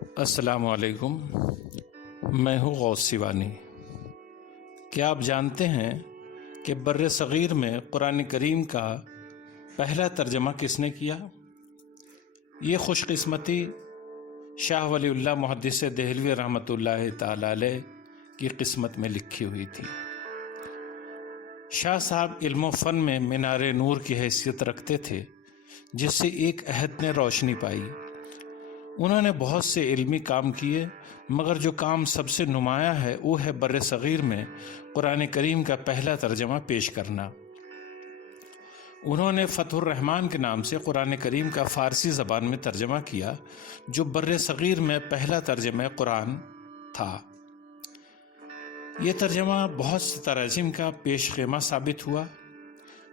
السلام علیکم، میں ہوں غوث سیوانی۔ کیا آپ جانتے ہیں کہ بر صغیر میں قرآن کریم کا پہلا ترجمہ کس نے کیا؟ یہ خوش قسمتی شاہ ولی اللہ محدث دہلوی رحمۃ اللہ تعالی علیہ کی قسمت میں لکھی ہوئی تھی۔ شاہ صاحب علم و فن میں مینار نور کی حیثیت رکھتے تھے، جس سے ایک عہد نے روشنی پائی۔ انہوں نے بہت سے علمی کام کیے، مگر جو کام سب سے نمایاں ہے وہ ہے بر صغیر میں قرآن کریم کا پہلا ترجمہ پیش کرنا۔ انہوں نے فتح الرحمن کے نام سے قرآن کریم کا فارسی زبان میں ترجمہ کیا، جو بر صغیر میں پہلا ترجمہ قرآن تھا۔ یہ ترجمہ بہت سے تراجم کا پیش خیمہ ثابت ہوا۔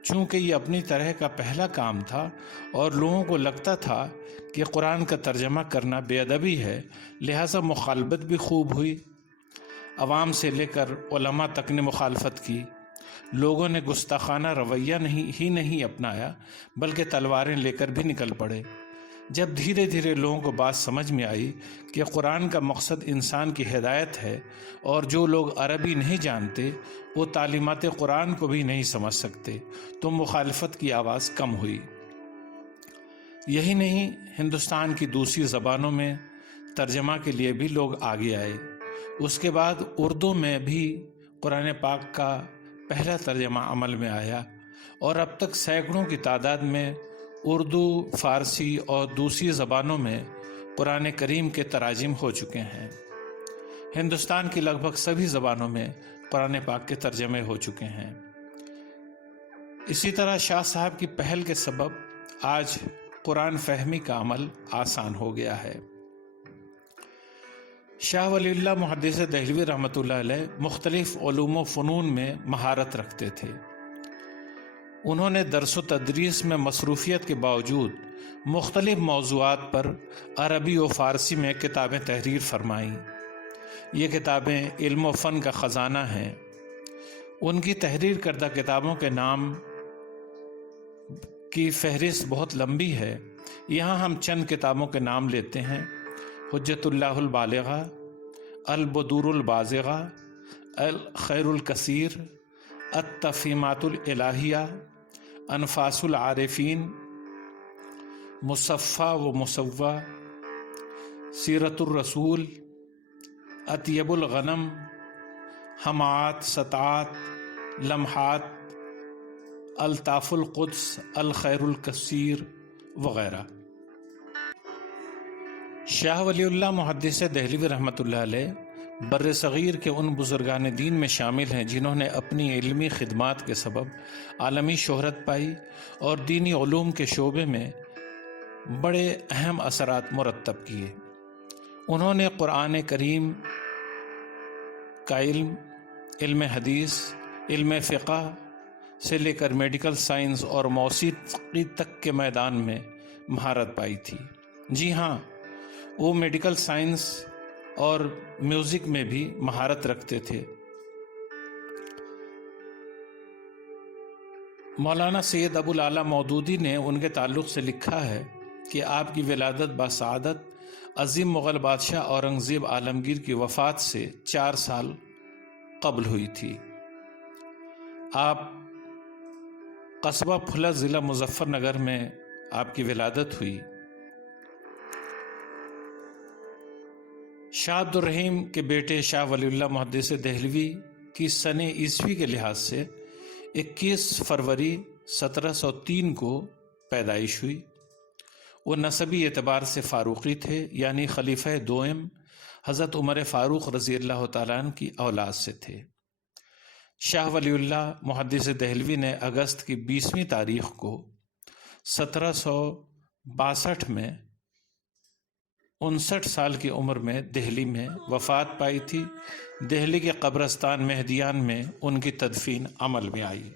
چونکہ یہ اپنی طرح کا پہلا کام تھا اور لوگوں کو لگتا تھا کہ قرآن کا ترجمہ کرنا بے ادبی ہے، لہٰذا مخالفت بھی خوب ہوئی۔ عوام سے لے کر علماء تک نے مخالفت کی۔ لوگوں نے گستاخانہ رویہ نہیں اپنایا، بلکہ تلواریں لے کر بھی نکل پڑے۔ جب دھیرے دھیرے لوگوں کو بات سمجھ میں آئی کہ قرآن کا مقصد انسان کی ہدایت ہے، اور جو لوگ عربی نہیں جانتے وہ تعلیمات قرآن کو بھی نہیں سمجھ سکتے، تو مخالفت کی آواز کم ہوئی۔ یہی نہیں، ہندوستان کی دوسری زبانوں میں ترجمہ کے لیے بھی لوگ آگے آئے۔ اس کے بعد اردو میں بھی قرآن پاک کا پہلا ترجمہ عمل میں آیا، اور اب تک سینکڑوں کی تعداد میں اردو، فارسی اور دوسری زبانوں میں قرآن کریم کے تراجم ہو چکے ہیں۔ ہندوستان کی لگ بھگ سبھی زبانوں میں قرآن پاک کے ترجمے ہو چکے ہیں۔ اسی طرح شاہ صاحب کی پہل کے سبب آج قرآن فہمی کا عمل آسان ہو گیا ہے۔ شاہ ولی اللہ محدث دہلوی رحمۃ اللہ علیہ مختلف علوم و فنون میں مہارت رکھتے تھے۔ انہوں نے درس و تدریس میں مصروفیت کے باوجود مختلف موضوعات پر عربی و فارسی میں کتابیں تحریر فرمائیں۔ یہ کتابیں علم و فن کا خزانہ ہیں۔ ان کی تحریر کردہ کتابوں کے نام کی فہرست بہت لمبی ہے۔ یہاں ہم چند کتابوں کے نام لیتے ہیں: حجت اللہ البالغہ، البدور البازغہ، الخیر الکثیر، التفہیمات الالہیہ، انفاس العارفین، مصفہ و مصوہ، سیرت الرسول، اطیب الغنم، ہمات، سطعات، لمحات، الطاف القدس، الخیر الکثیر وغیرہ۔ شاہ ولی اللہ محدث دہلوی رحمۃ اللہ علیہ بر صغیر کے ان بزرگان دین میں شامل ہیں جنہوں نے اپنی علمی خدمات کے سبب عالمی شہرت پائی اور دینی علوم کے شعبے میں بڑے اہم اثرات مرتب کیے۔ انہوں نے قرآن کریم کا علم حدیث، علم فقہ سے لے کر میڈیکل سائنس اور موسیقی تک کے میدان میں مہارت پائی تھی۔ جی ہاں، وہ میڈیکل سائنس اور میوزک میں بھی مہارت رکھتے تھے۔ مولانا سید ابو العلا مودودی نے ان کے تعلق سے لکھا ہے کہ آپ کی ولادت بسعادت عظیم مغل بادشاہ اورنگزیب عالمگیر کی وفات سے 4 سال قبل ہوئی تھی۔ آپ قصبہ پھلا، ضلع مظفر نگر میں آپ کی ولادت ہوئی۔ شاہ عبد الرحیم کے بیٹے شاہ ولی اللہ محدث دہلوی کی سن عیسوی کے لحاظ سے 21 فروری 1703 کو پیدائش ہوئی۔ وہ نسبی اعتبار سے فاروقی تھے، یعنی خلیفہ دوم حضرت عمر فاروق رضی اللہ تعالیٰ عنہ کی اولاد سے تھے۔ شاہ ولی اللہ محدث دہلوی نے اگست کی 20ویں تاریخ کو 1762 میں 59 سال کی عمر میں دہلی میں وفات پائی تھی۔ دہلی کے قبرستان مہدیان میں ان کی تدفین عمل میں آئی۔